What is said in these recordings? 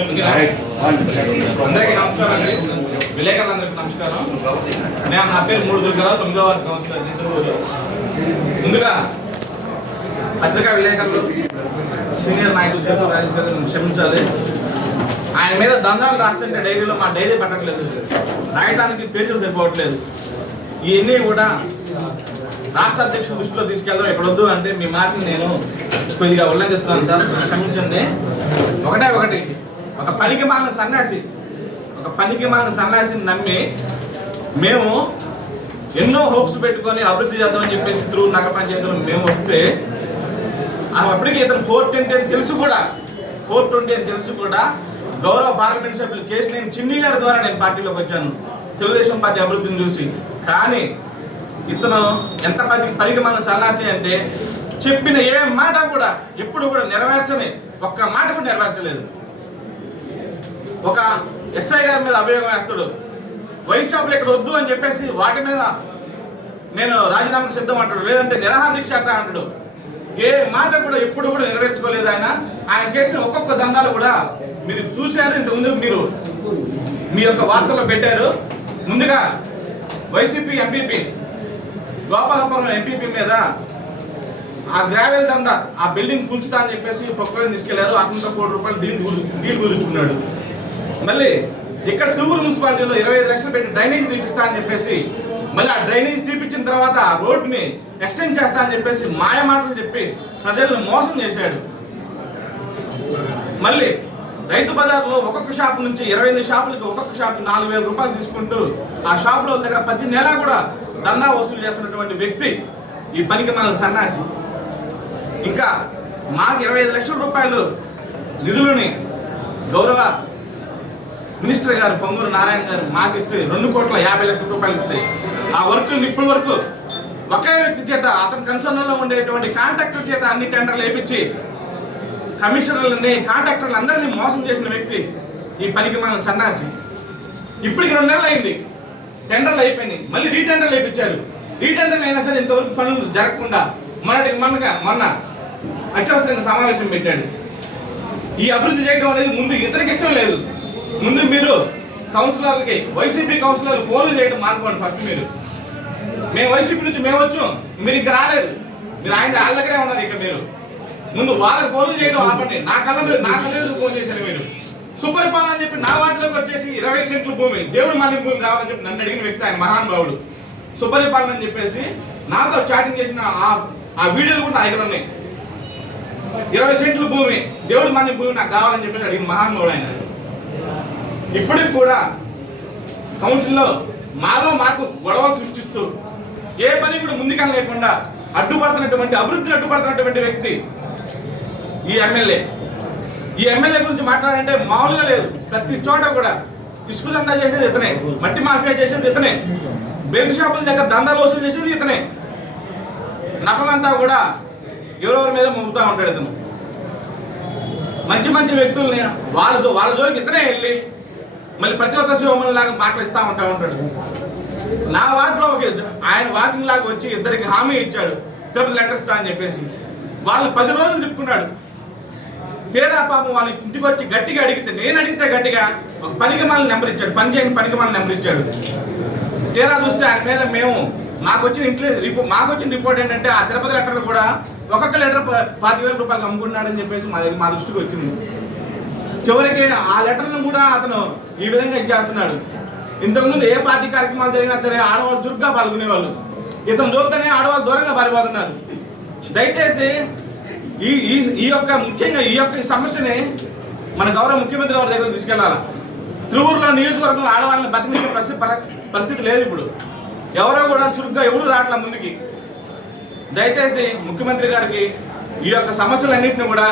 అందరికీ నమస్కారం అండి. విలేకరులందరికీ నమస్కారం. నేను నా పేరు మూడు దుర్గారావు తొమ్మిదో వార్డు నమస్కారం ముందుగా పత్రికా విలేకరులు సీనియర్ నాయకులు చేత రాజశేఖర్ క్షమించాలి. ఆయన మీద దందాలు రాస్తుంటే డైరీలో మా డైరీ పట్టట్లేదు. రాయడానికి పేజీలు సరిపోవట్లేదు. ఇవన్నీ కూడా రాష్ట్ర అధ్యక్షుడు దృష్టిలో తీసుకెళ్దాం. ఇక్కడ వద్దు అంటే మీ మాటని నేను కొద్దిగా ఉల్లంఘిస్తున్నాను సార్. క్షమించండి. ఒకటే ఒకటి. ఒక పనికి మాలిన సన్యాసి ఒక పనికి మాలిన సన్యాసిని నమ్మి మేము ఎన్నో హోప్స్ పెట్టుకొని అభివృద్ధి చేద్దామని చెప్పేసి త్రూ నగర పంచాయతీలో మేము వస్తే అప్పటికి ఇతను ఫోర్ టెన్ డేస్ తెలుసు కూడా. ఫోర్ ట్వంటీ అని తెలుసు కూడా. గౌరవ పార్లమెంట్ సభ్యులు కేశినేని చిన్ని గారి ద్వారా నేను పార్టీలోకి వచ్చాను. తెలుగుదేశం పార్టీ అభివృద్ధిని చూసి. కానీ ఇతను ఎంత పది పనికి మన సన్నాసి అంటే చెప్పిన ఏ మాట కూడా ఎప్పుడు కూడా నెరవేర్చని ఒక్క మాట కూడా నెరవేర్చలేదు. ఒక ఎస్ఐ గారి మీద అభియోగం వేస్తాడు. వైన్ షాపులు ఇక్కడ వద్దు అని చెప్పేసి వాటి మీద నేను రాజీనామాకు సిద్ధం అంటాడు. లేదంటే నిరాహార దీక్ష చేస్తా అంటాడు. ఏ మాట కూడా ఎప్పుడు కూడా నెరవేర్చుకోలేదు ఆయన. ఆయన చేసిన ఒక్కొక్క దందాలు కూడా మీరు చూశారు ఇంతకుముందు మీరు మీ యొక్క వార్తలో పెట్టారు. ముందుగా వైసీపీ ఎంపీపీ గోపాలపురం ఎంపీపీ మీద ఆ గ్రావెల్ దందా ఆ బిల్డింగ్ కూల్చుతా అని చెప్పేసి పక్కన తీసుకెళ్ళారు. అతనితో కోటి రూపాయలు డీల్ డీల్ గురించుకున్నాడు మళ్ళీ ఇక్కడ తిరువురు మున్సిపాలిటీలో ఇరవై ఐదు లక్షలు పెట్టి డ్రైనేజ్ తీపిస్తా అని చెప్పేసి మళ్ళీ ఆ డ్రైనేజ్ తీపిచ్చిన తర్వాత ఆ రోడ్డుని ఎక్స్టెండ్ చేస్తా అని చెప్పేసి మాయ మాటలు చెప్పి ప్రజలను మోసం చేశాడు. మళ్ళీ రైతు బజార్లో ఒక్కొక్క షాప్ నుంచి ఇరవై ఎనిమిది షాపులకి ఒక్కొక్క షాప్ నాలుగు వేల రూపాయలు తీసుకుంటూ ఆ షాపులో దగ్గర ప్రతి నెల కూడా దందా వసూలు చేస్తున్నటువంటి వ్యక్తి ఈ పనికి మనం సన్నాసి. ఇంకా మాకు ఇరవై ఐదు లక్షల రూపాయలు నిధులని గౌరవ మినిస్టర్ గారు పొంగూరు నారాయణ గారు మాకు ఇస్తే రెండు కోట్ల యాభై లక్షల రూపాయలు ఇస్తే. ఆ వర్క్ ఇప్పటి వరకు ఒకే వ్యక్తి చేత అతని కన్సర్న్లో ఉండేటువంటి కాంట్రాక్టర్ చేత అన్ని టెండర్లు వేయించి కమిషనర్లని కాంట్రాక్టర్లు అందరినీ మోసం చేసిన వ్యక్తి ఈ పనికి మనం సన్నాసి. ఇప్పటికి రెండు నెలలు అయింది. టెండర్లు అయిపోయినాయి. మళ్ళీ రీటెండర్లు వేయించారు. రీటెండర్లు అయినా సరే ఇంతవరకు పనులు జరగకుండా మొన్నటికి మొన్నగా మొన్న అత్యవసరంగా సమావేశం పెట్టాడు. ఈ అభివృద్ధి చేయడం అనేది ముందు ఇతనికి ఇష్టం లేదు. ముందు మీరు కౌన్సిలర్లకి వైసీపీ కౌన్సిలర్లు ఫోన్లు చేయడం మానుకోండి ఫస్ట్ మీరు. మేము వైసీపీ నుంచి మేము వచ్చాం మీరు ఇంకా రాలేదు. మీరు ఆయన వాళ్ళ దగ్గరే ఉన్నారు ఇక మీరు. ముందు వాళ్ళకి ఫోన్లు చేయడం ఆపండి. నా కళ్ళ మీద నా కళ్ళ ఫోన్ చేశారు మీరు. సుపరిపాలన అని చెప్పి నా వాటిలోకి వచ్చేసి ఇరవై సెంట్లు భూమి దేవుడు మళ్ళీ భూమి కావాలని చెప్పి నన్ను అడిగిన వ్యక్తి ఆయన మహానుభావుడు. సుపరిపాలన అని చెప్పేసి నాతో చాటింగ్ చేసిన ఆ ఆ వీడియోలు కూడా నా దగ్గర ఉన్నాయి. ఇరవై సెంట్లు భూమి దేవుడు మళ్ళీ భూమి నాకు కావాలని చెప్పేసి అడిగిన మహానుభావుడు ఆయన. ఇప్పటికి కూడా కౌన్సిల్లో మాలో మాకు గొడవలు సృష్టిస్తూ ఏ పని కూడా ముందుగా లేకుండా అడ్డుపడుతున్నటువంటి అభివృద్ధిని అడ్డుపడుతున్నటువంటి వ్యక్తి ఈ ఎమ్మెల్యే. ఈ ఎమ్మెల్యే గురించి మాట్లాడాలంటే మామూలుగా లేదు. ప్రతి చోట కూడా ఇసుక దందా చేసేది ఇతనే మట్టి మాఫియా చేసేది ఇతనే బెల్ట్ షాపుల దగ్గర దందాలు వసూలు చేసేది ఇతనే. నపమంతా కూడా ఎవరెవరి మీద మోపుతా ఉంటాడు ఇతను. మంచి మంచి వ్యక్తుల్ని వాళ్ళతో వాళ్ళ జోలికి ఇతనే వెళ్ళి మళ్ళీ ప్రతి ఒక్క శివమని లాగా మాటలు ఇస్తా ఉంటా ఉంటాడు. నా వాటిలో ఒక ఆయన వాకింగ్ లాగా వచ్చి ఇద్దరికి హామీ ఇచ్చాడు. తిరుపతి లెటర్ ఇస్తా అని చెప్పేసి. వాళ్ళు పది రోజులు తిప్పుకున్నాడు. తేరా పాపం వాళ్ళ ఇంటికి వచ్చి గట్టిగా అడిగితే నేను అడిగితే గట్టిగా ఒక పనికి మాల నెంబర్ ఇచ్చాడు. పని చేయని పనికి మాల నెంబర్ ఇచ్చాడు. తేరా చూస్తే ఆయన మీద మేము మాకు వచ్చిన ఇంట్లో రిపో మాకు వచ్చిన రిపోర్ట్ ఏంటంటే ఆ తిరుపతి లెటర్ కూడా ఒక్కొక్క లెటర్ పాతి వేల రూపాయలు అమ్ముకున్నాడని చెప్పేసి మా దగ్గర మా దృష్టికి వచ్చింది. చివరికి ఆ లెటర్ను కూడా అతను ఈ విధంగా ఇచ్చేస్తున్నాడు ఇంతకుముందు ఏ పార్టీ కార్యక్రమాలు జరిగినా సరే ఆడవాళ్ళు చురుగ్గా పాల్గొనేవాళ్ళు. ఇతను చూస్తేనే ఆడవాళ్ళు దూరంగా పారిపోతున్నారు. దయచేసి ఈ ఈ ఈ యొక్క ముఖ్యంగా ఈ యొక్క సమస్యని మన గౌరవ ముఖ్యమంత్రి గారి దగ్గర తీసుకెళ్ళాలి త్రివూరులో నియోజకవర్గంలో ఆడవాళ్ళని బతికించే పరిస్థితి పరిస్థితి లేదు ఇప్పుడు. ఎవరో కూడా చురుగ్గా ఎవరు రావట్లే ముందుకి. దయచేసి ముఖ్యమంత్రి గారికి ఈ యొక్క సమస్యలన్నింటినీ కూడా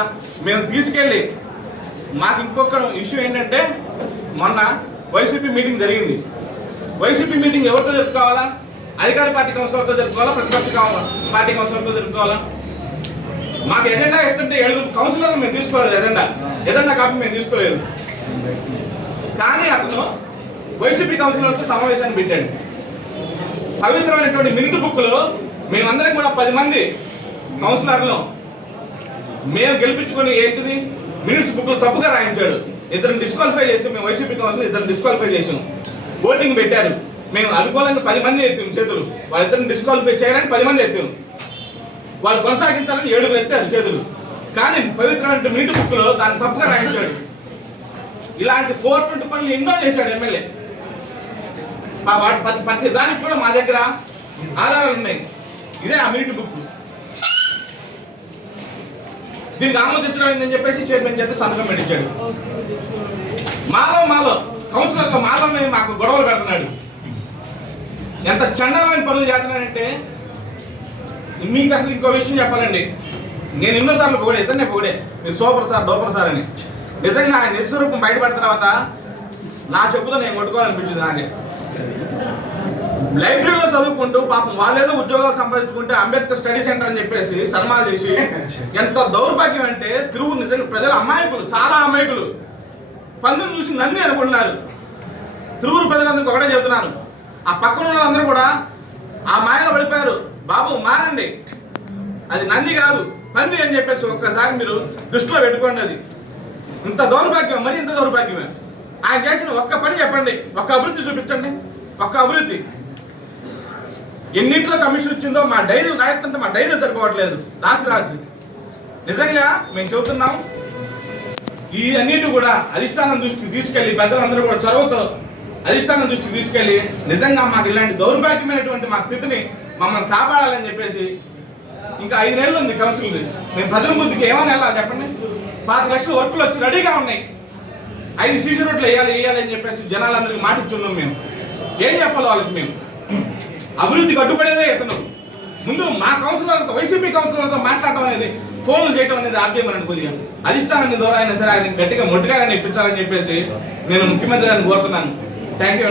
మేము తీసుకెళ్ళి మాకు ఇంకొక ఇష్యూ ఏంటంటే మొన్న వైసీపీ మీటింగ్ జరిగింది. వైసీపీ మీటింగ్ ఎవరితో జరుపుకోవాలా? అధికార పార్టీ కౌన్సిలర్తో జరుపుకోవాలా? ప్రతిపక్ష పార్టీ కౌన్సిలర్తో జరుపుకోవాలా? మాకు ఎజెండా ఇస్తుంటే ఏడుగురు కౌన్సిలర్లు మేము తీసుకోలేదు ఎజెండా. ఎజెండా కాపీ మేము తీసుకోలేదు. కానీ అతను వైసీపీ కౌన్సిలర్తో సమావేశాన్ని పెట్టాడు. పవిత్రమైనటువంటి మినిట్ బుక్లో మేమందరం కూడా పది మంది కౌన్సిలర్లు మేము గెలిపించుకొని ఏంటిది? మినిట్స్ బుక్లు తప్పుగా రాయించాడు. ఇద్దరు డిస్క్వాలిఫై చేసాం. మేము వైసీపీ కౌన్సిల్ ఇద్దరు డిస్క్వాలిఫై చేసాం. ఓటింగ్ పెట్టారు. మేము అనుకోవాలని పది మంది ఎత్తాం చేతులు. వాళ్ళిద్దరిని డిస్క్వాలిఫై చేయడానికి పది మంది ఎత్తాం వాళ్ళు కొనసాగించాలని ఏడుగురు ఎత్తారు చేతులు. కానీ పవిత్రమైన మీటు బుక్లో దాన్ని తప్పుగా రాయించాడు. ఇలాంటి ఫోర్ ట్వంటీ పనులు ఎన్నో చేశాడు ఎమ్మెల్యే. మా ప్రతి దానికి కూడా మా దగ్గర ఆధారాలు ఉన్నాయి. ఇదే ఆ మీటు బుక్. దీనికి ఆమోదించడం ఏంటని చెప్పేసి చైర్మన్ చేత సంతకం పెట్టించాడు. మాలో మాలో. కౌన్సిలర్లో మాలోనే మాకు గొడవలు పెడుతున్నాడు. ఎంత చండలమైన పనులు చేస్తున్నాడంటే మీకు అసలు ఇంకో విషయం చెప్పాలండి. నేను ఎన్నోసార్లు పొగడే ఇద్దరినే పొగడే. మీరు సూపర్ సార్ డోపర్ సార్ అని. నిజంగా ఆయన నిస్వరూపం బయటపడిన తర్వాత నా చెప్పుతో నేను కొట్టుకోవాలనిపించింది నాకే. లైబ్రరీలో చదువుకుంటూ పాపం వాళ్ళేదో ఉద్యోగాలు సంపాదించుకుంటే అంబేద్కర్ స్టడీ సెంటర్ అని చెప్పేసి సన్మానం చేసి ఎంత దౌర్భాగ్యం అంటే తిరుగు నిజంగా ప్రజలు అమాయకులు చాలా అమాయకులు. పందుని చూసి నంది అనుకుంటున్నారు. తిరుగురు ప్రజలందరికీ ఒకటే చెబుతున్నాను. ఆ పక్కన వాళ్ళందరూ కూడా ఆ మాయలో పడిపోయారు. బాబు మారండి. అది నంది కాదు పంది అని చెప్పేసి ఒక్కసారి మీరు దృష్టిలో పెట్టుకోండి అది. ఇంత దౌర్భాగ్యం మరి ఇంత దౌర్భాగ్యమే? ఆయన చేసిన ఒక్క పని చెప్పండి. ఒక్క అభివృద్ధి చూపించండి. ఒక్క అభివృద్ధి. ఎన్నింటిలో కమిషన్ వచ్చిందో మా డైరీ రాయత్తంటే మా డైరీ సరిపోవట్లేదు. రాసి రాసి. నిజంగా మేము చెబుతున్నాం ఈ అన్నిటి కూడా అధిష్టానం దృష్టికి తీసుకెళ్ళి పెద్దలందరూ కూడా చొరవతో అధిష్టానం దృష్టికి తీసుకెళ్ళి నిజంగా మాకు ఇలాంటి దౌర్భాగ్యమైనటువంటి మా స్థితిని మమ్మల్ని కాపాడాలని చెప్పేసి ఇంకా ఐదు నెలలు ఉంది కౌన్సిల్ మేము ప్రజల ముందుకి ఏమని వెళ్ళాలి చెప్పండి? పాతి లక్షల వర్కులు వచ్చి రెడీగా ఉన్నాయి. ఐదు సీసీ రోడ్లు వేయాలి వేయాలి అని చెప్పేసి జనాలందరికీ మాట ఇచ్చున్నాం మేము. ఏం చెప్పాలి వాళ్ళకి మేము. అభివృద్ధి కట్టుబడేదే ఇతను. ముందు మా కౌన్సిలర్తో వైసీపీ కౌన్సిలర్తో మాట్లాడటం అనేది ఫోన్లు చేయడం అనేది ఆప్యమని కొద్దిగా అధిష్టానాన్ని ద్వారా అయినా సరే ఆయన గట్టిగా మొట్టిగా ఇప్పించాలని చెప్పేసి నేను ముఖ్యమంత్రి గారిని కోరుతున్నాను. Thank you